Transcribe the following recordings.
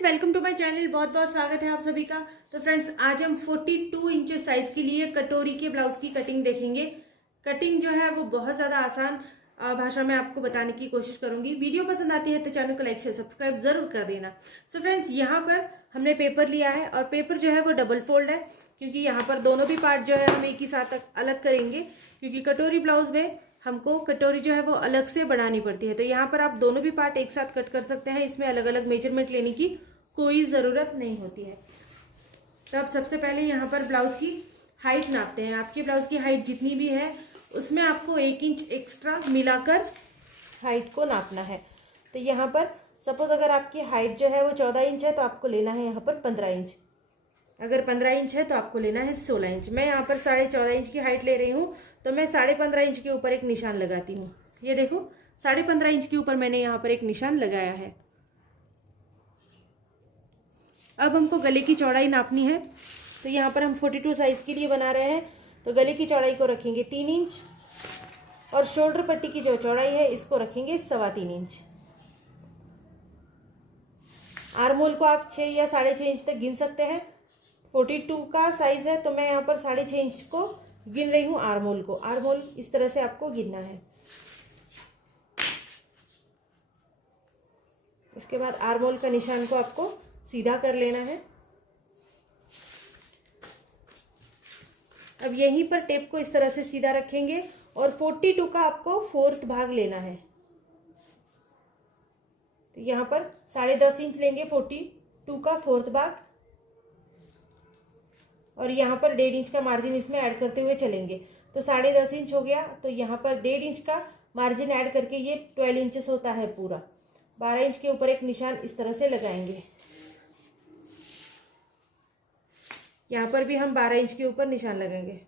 Friends, welcome to my channel. बहुत बहुत स्वागत है आप सभी का। तो फ्रेंड्स, आज हम 42 इंच साइज के लिए कटोरी के ब्लाउज की कटिंग देखेंगे। कटिंग जो है वो बहुत ज़्यादा आसान भाषा में आपको बताने की कोशिश करूंगी। वीडियो पसंद आती है तो चैनल को लाइक शेयर सब्सक्राइब जरूर कर देना। सो फ्रेंड्स, यहाँ पर हमने पेपर लिया है और पेपर जो है वो डबल फोल्ड है, क्योंकि यहाँ पर दोनों भी पार्ट जो है हम एक ही साथ अलग करेंगे, क्योंकि कटोरी ब्लाउज में हमको कटोरी जो है वो अलग से बनानी पड़ती है। तो यहाँ पर आप दोनों भी पार्ट एक साथ कट कर सकते हैं, इसमें अलग अलग मेजरमेंट लेने की कोई ज़रूरत नहीं होती है। तो अब सबसे पहले यहाँ पर ब्लाउज की हाइट नापते हैं। आपके ब्लाउज की हाइट जितनी भी है उसमें आपको 1 इंच एक्स्ट्रा मिलाकर हाइट को नापना है। तो यहाँ पर सपोज अगर आपकी हाइट जो है वो 14 इंच है तो आपको लेना है यहाँ पर 15 इंच। अगर 15 इंच है तो आपको लेना है 16 इंच। मैं यहाँ पर 14.5 इंच की हाइट ले रही हूँ, तो मैं 15.5 इंच के ऊपर एक निशान लगाती हूँ। ये देखो, 15.5 इंच के ऊपर मैंने यहाँ पर एक निशान लगाया है। अब हमको गले की चौड़ाई नापनी है। तो यहाँ पर हम 42 साइज के लिए बना रहे हैं, तो गले की चौड़ाई को रखेंगे 3 इंच और शोल्डर पट्टी की जो चौड़ाई है इसको रखेंगे 3.25 इंच। आर्मोल को आप 6 या 6.5 इंच तक गिन सकते हैं। 42 का साइज है तो मैं यहाँ पर 6.5 इंच को गिन रही हूँ आर्मोल को। आर्मोल इस तरह से आपको गिनना है। इसके बाद आर्मोल का निशान को आपको सीधा कर लेना है। अब यहीं पर टेप को इस तरह से सीधा रखेंगे और 42 का आपको 4th भाग लेना है। तो यहाँ पर 10.5 इंच लेंगे 42 का 4th भाग, और यहाँ पर 1.5 इंच का मार्जिन इसमें ऐड करते हुए चलेंगे। तो 10.5 इंच हो गया, तो यहाँ पर 1.5 इंच का मार्जिन ऐड करके ये 12 इंचेस होता है पूरा। 12 इंच के ऊपर एक निशान इस तरह से लगाएंगे। यहाँ पर भी हम 12 इंच के ऊपर निशान लगाएंगे।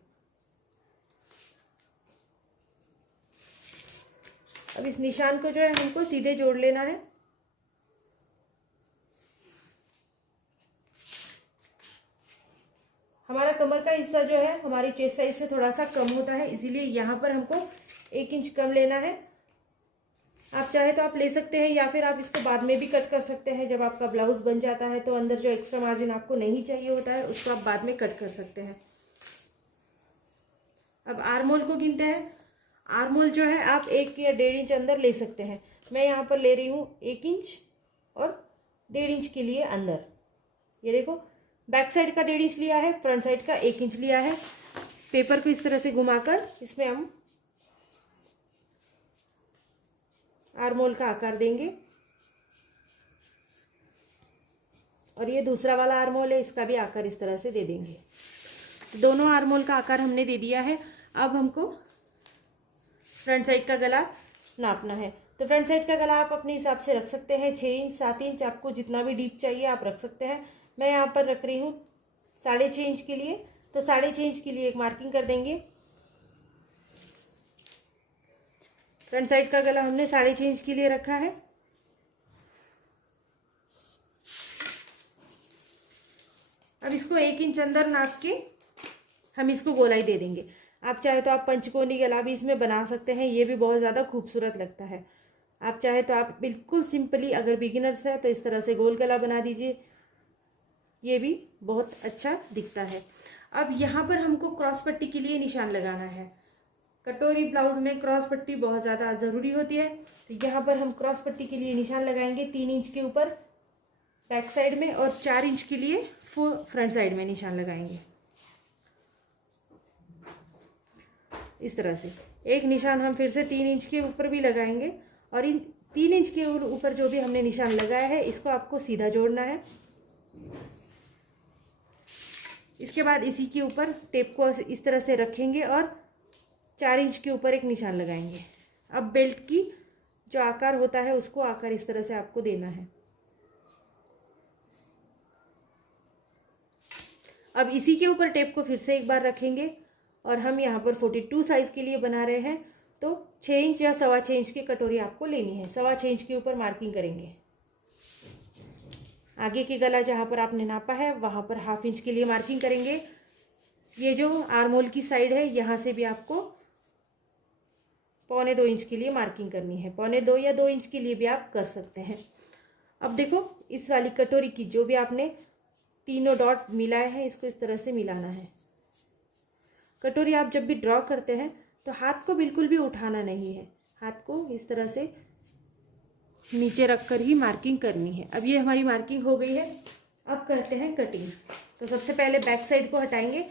अब इस निशान को जो है हमको सीधे जोड़ लेना है। हमारा कमर का हिस्सा जो है हमारी चेस्ट साइज से थोड़ा सा कम होता है, इसीलिए यहाँ पर हमको 1 इंच कम लेना है। आप चाहे तो आप ले सकते हैं, या फिर आप इसको बाद में भी कट कर सकते हैं। जब आपका ब्लाउज बन जाता है तो अंदर जो एक्स्ट्रा मार्जिन आपको नहीं चाहिए होता है उसको आप बाद में कट कर सकते हैं। अब आर्मोल को गिनते हैं। आर्मोल जो है आप 1 या 1.5 इंच अंदर ले सकते हैं। मैं यहाँ पर ले रही हूँ 1 इंच और 1.5 इंच के लिए अंदर। ये देखो, बैक साइड का 1.5 इंच लिया है, फ्रंट साइड का 1 इंच लिया है। पेपर को इस तरह से घुमाकर इसमें हम आर्मोल का आकार देंगे, और ये दूसरा वाला आर्मोल है, इसका भी आकार इस तरह से दे देंगे। दोनों आर्मोल का आकार हमने दे दिया है। अब हमको फ्रंट साइड का गला नापना है। तो फ्रंट साइड का गला आप अपने हिसाब से रख सकते हैं। 6 इंच 7 इंच आपको जितना भी डीप चाहिए आप रख सकते हैं। मैं यहाँ पर रख रही हूँ 6.5 इंच के लिए। तो 6.5 इंच के लिए एक मार्किंग कर देंगे। फ्रंट साइड का गला हमने 6.5 इंच के लिए रखा है। अब इसको 1 इंच अंदर नाप के हम इसको गोलाई दे देंगे। आप चाहे तो आप पंचकोनी गला भी इसमें बना सकते हैं, ये भी बहुत ज़्यादा खूबसूरत लगता है। आप चाहे तो आप बिल्कुल सिंपली, अगर बिगिनर्स है तो इस तरह से गोल गला बना दीजिए, ये भी बहुत अच्छा दिखता है। अब यहाँ पर हमको क्रॉस पट्टी के लिए निशान लगाना है। कटोरी ब्लाउज में क्रॉस पट्टी बहुत ज़्यादा ज़रूरी होती है। तो यहाँ पर हम क्रॉस पट्टी के लिए निशान लगाएंगे 3 इंच के ऊपर बैक साइड में, और 4 इंच के लिए फ्रंट साइड में निशान लगाएंगे। इस तरह से एक निशान हम फिर से 3 इंच के ऊपर भी लगाएंगे, और इन 3 इंच के ऊपर जो भी हमने निशान लगाया है इसको आपको सीधा जोड़ना है। इसके बाद इसी के ऊपर टेप को इस तरह से रखेंगे और 4 इंच के ऊपर एक निशान लगाएंगे। अब बेल्ट की जो आकार होता है उसको आकार इस तरह से आपको देना है। अब इसी के ऊपर टेप को फिर से एक बार रखेंगे, और हम यहाँ पर 42 साइज के लिए बना रहे हैं, तो 6 इंच या 6.25 इंच की कटोरी आपको लेनी है। 6.25 इंच के ऊपर मार्किंग करेंगे। आगे की गला जहाँ पर आपने नापा है वहाँ पर 1/2 इंच के लिए मार्किंग करेंगे। ये जो आर्मोल की साइड है यहाँ से भी आपको 1.25 इंच के लिए मार्किंग करनी है। 1.25 या 2 इंच के लिए भी आप कर सकते हैं। अब देखो इस वाली कटोरी की जो भी आपने तीनों डॉट मिलाए हैं इसको इस तरह से मिलाना है। कटोरी आप जब भी ड्रॉ करते हैं तो हाथ को बिल्कुल भी उठाना नहीं है, हाथ को इस तरह से नीचे रखकर ही मार्किंग करनी है। अब ये हमारी मार्किंग हो गई है। अब करते हैं कटिंग। तो सबसे पहले बैक साइड को हटाएंगे,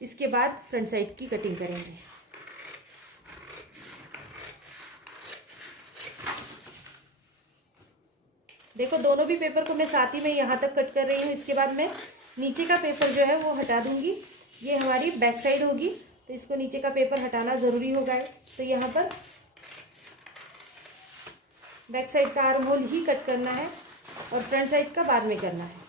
इसके बाद फ्रंट साइड की कटिंग करेंगे। देखो दोनों भी पेपर को मैं साथ ही में यहाँ तक कट कर रही हूँ। इसके बाद मैं नीचे का पेपर जो है वो हटा दूंगी। ये हमारी बैक साइड होगी तो इसको नीचे का पेपर हटाना ज़रूरी होगा। तो यहाँ पर बैक साइड का आर्म होल ही कट करना है और फ्रंट साइड का बाद में करना है।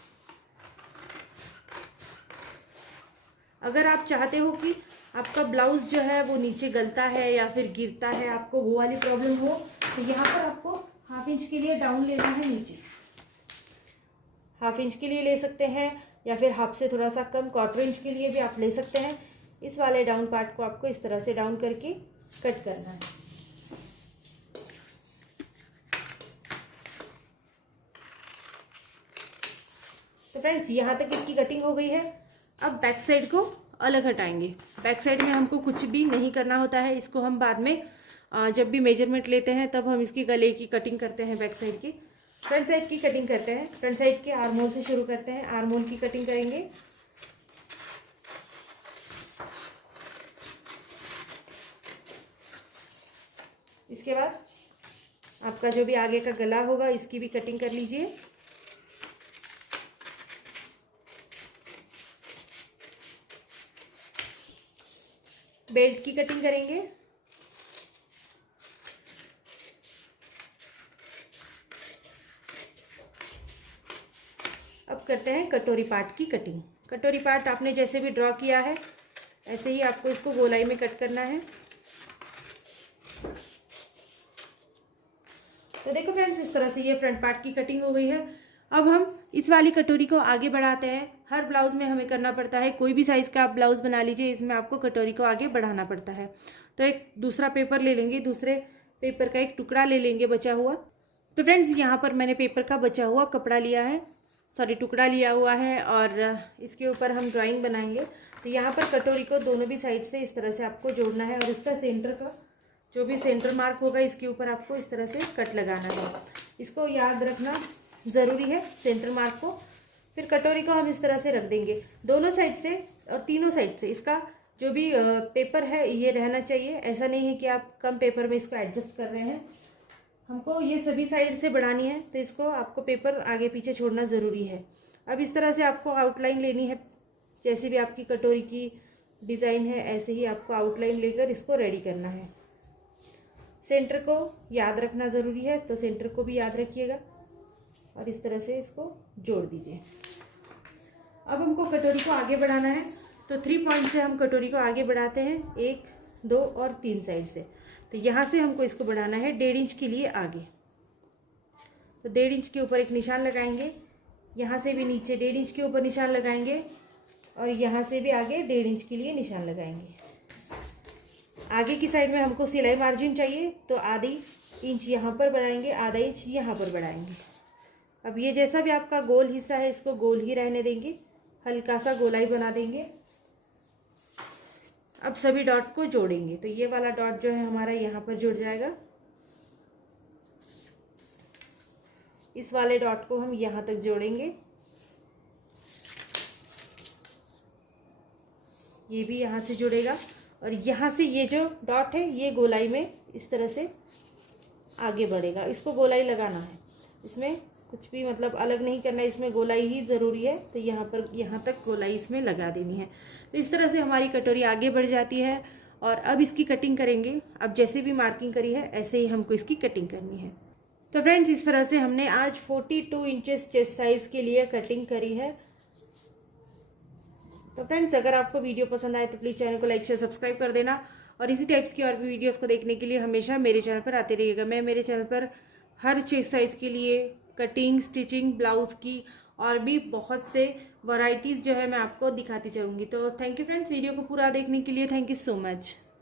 अगर आप चाहते हो कि आपका ब्लाउज जो है वो नीचे गलता है या फिर गिरता है, आपको वो वाली प्रॉब्लम हो, तो यहाँ पर आपको हाफ इंच के लिए डाउन लेना है नीचे। हाफ इंच के लिए ले सकते हैं या फिर हाफ से थोड़ा सा कम क्वार्टर इंच के लिए भी आप ले सकते हैं। इस वाले डाउन पार्ट को आपको इस तरह से डाउन करके कट करना है। तो फ्रेंड्स यहाँ तक इसकी कटिंग हो गई है। अब बैक साइड को अलग हटाएंगे। बैक साइड में हमको कुछ भी नहीं करना होता है, इसको हम बाद में जब भी मेजरमेंट लेते हैं तब हम इसकी गले की कटिंग करते हैं बैक साइड की। फ्रंट साइड की कटिंग करते हैं। फ्रंट साइड के आर्म होल से शुरू करते हैं, आर्म होल की कटिंग करेंगे। इसके बाद आपका जो भी आगे का गला होगा इसकी भी कटिंग कर लीजिए। बेल्ट की कटिंग करेंगे। अब करते हैं कटोरी पार्ट की कटिंग। कटोरी पार्ट आपने जैसे भी ड्रॉ किया है ऐसे ही आपको इसको गोलाई में कट करना है। तो देखो फ्रेंड्स इस तरह से ये फ्रंट पार्ट की कटिंग हो गई है। अब हम इस वाली कटोरी को आगे बढ़ाते हैं। हर ब्लाउज में हमें करना पड़ता है, कोई भी साइज़ का आप ब्लाउज बना लीजिए, इसमें आपको कटोरी को आगे बढ़ाना पड़ता है। तो एक दूसरा पेपर ले लेंगे, दूसरे पेपर का एक टुकड़ा ले लेंगे बचा हुआ। तो फ्रेंड्स यहाँ पर मैंने पेपर का बचा हुआ कपड़ा लिया है, टुकड़ा लिया हुआ है और इसके ऊपर हम ड्राइंग बनाएंगे। तो यहाँ पर कटोरी को दोनों भी साइड से इस तरह से आपको जोड़ना है और इसका सेंटर का जो भी सेंटर मार्क होगा इसके ऊपर आपको इस तरह से कट लगाना है। इसको याद रखना ज़रूरी है सेंटर मार्क को। फिर कटोरी को हम इस तरह से रख देंगे दोनों साइड से और तीनों साइड से। इसका जो भी पेपर है ये रहना चाहिए, ऐसा नहीं है कि आप कम पेपर में इसको एडजस्ट कर रहे हैं। हमको ये सभी साइड से बढ़ानी है तो इसको आपको पेपर आगे पीछे छोड़ना ज़रूरी है। अब इस तरह से आपको आउटलाइन लेनी है, जैसे भी आपकी कटोरी की डिज़ाइन है ऐसे ही आपको आउटलाइन लेकर इसको रेडी करना है। सेंटर को याद रखना ज़रूरी है तो सेंटर को भी याद रखिएगा और इस तरह से इसको जोड़ दीजिए। अब हमको कटोरी को आगे बढ़ाना है तो 3 पॉइंट से हम कटोरी को आगे बढ़ाते हैं, 1, 2 और 3 साइड से। तो यहाँ से हमको इसको बढ़ाना है 1.5 इंच के लिए आगे। तो 1.5 इंच के ऊपर एक निशान लगाएंगे, यहाँ से भी नीचे 1.5 इंच के ऊपर निशान लगाएंगे और यहाँ से भी आगे 1.5 इंच के लिए निशान लगाएंगे। आगे की साइड में हमको सिलाई मार्जिन चाहिए तो आधी इंच यहाँ पर बढ़ाएंगे, आधा इंच यहाँ पर बढ़ाएंगे। अब ये जैसा भी आपका गोल हिस्सा है इसको गोल ही रहने देंगे, हल्का सा गोलाई बना देंगे। अब सभी डॉट को जोड़ेंगे। तो ये वाला डॉट जो है हमारा यहाँ पर जुड़ जाएगा, इस वाले डॉट को हम यहाँ तक जोड़ेंगे, ये भी यहाँ से जुड़ेगा और यहाँ से ये जो डॉट है ये गोलाई में इस तरह से आगे बढ़ेगा। इसको गोलाई लगाना है, इसमें कुछ भी मतलब अलग नहीं करना है, इसमें गोलाई ही ज़रूरी है। तो यहाँ पर यहाँ तक गोलाई इसमें लगा देनी है। तो इस तरह से हमारी कटोरी आगे बढ़ जाती है और अब इसकी कटिंग करेंगे। अब जैसे भी मार्किंग करी है ऐसे ही हमको इसकी कटिंग करनी है। तो फ्रेंड्स इस तरह से हमने आज 42 इंचेस चेस्ट साइज़ के लिए कटिंग करी है। तो फ्रेंड्स अगर आपको वीडियो पसंद आए तो प्लीज़ चैनल को लाइक शेयर सब्सक्राइब कर देना और इसी टाइप्स की और भी वीडियोस को देखने के लिए हमेशा मेरे चैनल पर आते रहिएगा। मैं मेरे चैनल पर हर चेस्ट साइज़ के लिए कटिंग, स्टिचिंग, ब्लाउज़ की और भी बहुत से वैरायटीज़ जो है मैं आपको दिखाती चलूँगी। तो थैंक यू फ्रेंड्स वीडियो को पूरा देखने के लिए। Thank you so much.